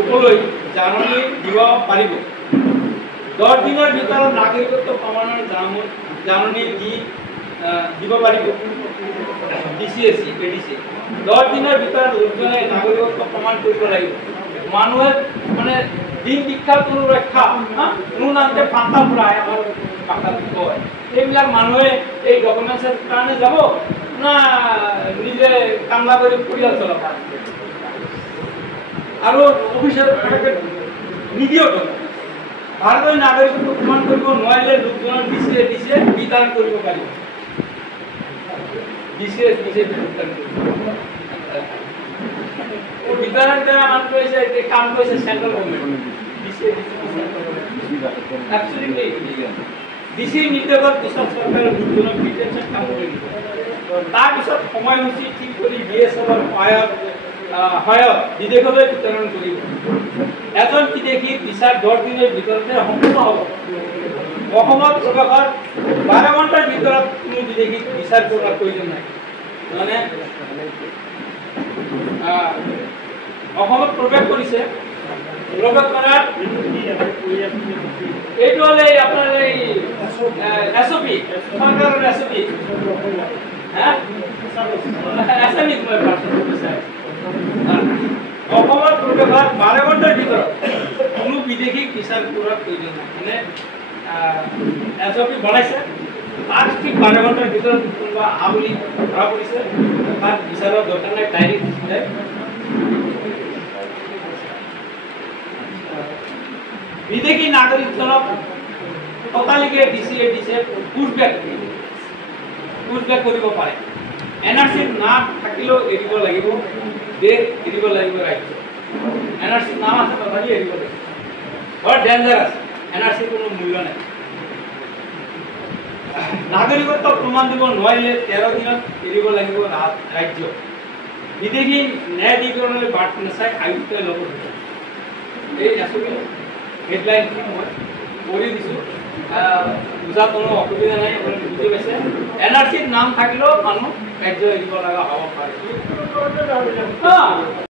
লোকলৈ জাননী দিব পাৰিব। 10 দিনৰ ভিতৰত নাগৰিকত্ব প্ৰমাণৰ জাননী দিব পাৰিব DCSC ADC। 10 দিনৰ ভিতৰত লোকজনে নাগৰিকত্ব প্ৰমাণ কৰিব লাগিব। মানুহে মানে দিন দীক্ষা কোনো ৰক্ষা কোনো নামতে পান্তা ফুৰাই আমাৰ ভাষাত কয়। এইবিলাক মানুহে এই ডকুমেণ্টছৰ কাৰণে যাব না নিজে কামলা কৰি পৰিয়াল চলাব আৰু অফিচৰ নিদিয়েও। ভাৰতীয় নাগৰিকত্ব প্ৰমাণ কৰিব নোৱাৰিলে লোকজনৰ DCSC বিধান কৰিব পাৰিব। DCSC বিধানৰ দ্বাৰা মান কৰিছে কাম কৰিছে চেন্ট্ৰেল গভৰ্ণমেণ্ট। ডিচি নিৰ্দেশত পিছত চৰকাৰে লোকজনক ডিটেনশ্যন কাম কৰিব। তাৰপিছত সময়সূচী ঠিক কৰি BSFৰ সহায়ত বিদেশলৈ বিতৰণ কৰিব। এজন বিদেশী ভিছা 10 দিনৰ ভিতৰতে সম্পূৰ্ণ হ'ব। অসমত প্ৰৱেশৰ 12 ঘণ্টাৰ ভিতৰত কোনো বিদেশী ভিছাৰ কৰাৰ প্ৰয়োজন নাই। মানে অসমত প্ৰৱেশ কৰিছে, প্ৰৱেশ কৰাৰ এইটো হ'লে আপোনাৰ এই SOP চৰকাৰৰ SOP অসমত প্ৰৱেশৰ 12 ঘণ্টাৰ ভিতৰত কোনো বিদেশী ভিছাৰ কৰাৰ প্ৰয়োজন নাই। মানে SOP বনাইছে তাৰ ঠিক 12 ঘণ্টাৰ ভিতৰত কোনোবা আবলি ধৰা পৰিছে তাৰ ভিছাৰৰ দৰকাৰ নাই, ডাইৰেক্ট গুচি যায়। বিদেশী নাগৰিকজনক ততালিকে DCSC পুছবেক কৰিব পাৰে। NRCৰ নাম থাকিলেও এৰিব লাগিব, দেশ এৰিব লাগিব, ৰাজ্য। NRCৰ নাম আছে তথাপি এৰিব লাগিব। বৰ ডেঞ্জাৰাছ, NRCৰ কোনো মূল্য নাই। নাগৰিকত্ব প্ৰমাণ দিব নোৱাৰিলে 13 দিনত এৰিব লাগিব ৰাজ্য। বিদেশী ন্যায়াধিকৰণলৈ বাট নাচাই আয়ুক্তই ল'ব। এই SOP হেডলাইন মই কৰি দিছোঁ, বুজা কোনো অসুবিধা নাই, বুজি পাইছে। NRCৰ নাম থাকিলেও মানুহ ৰাজ্য এৰিব লগা হ'ব পাৰে।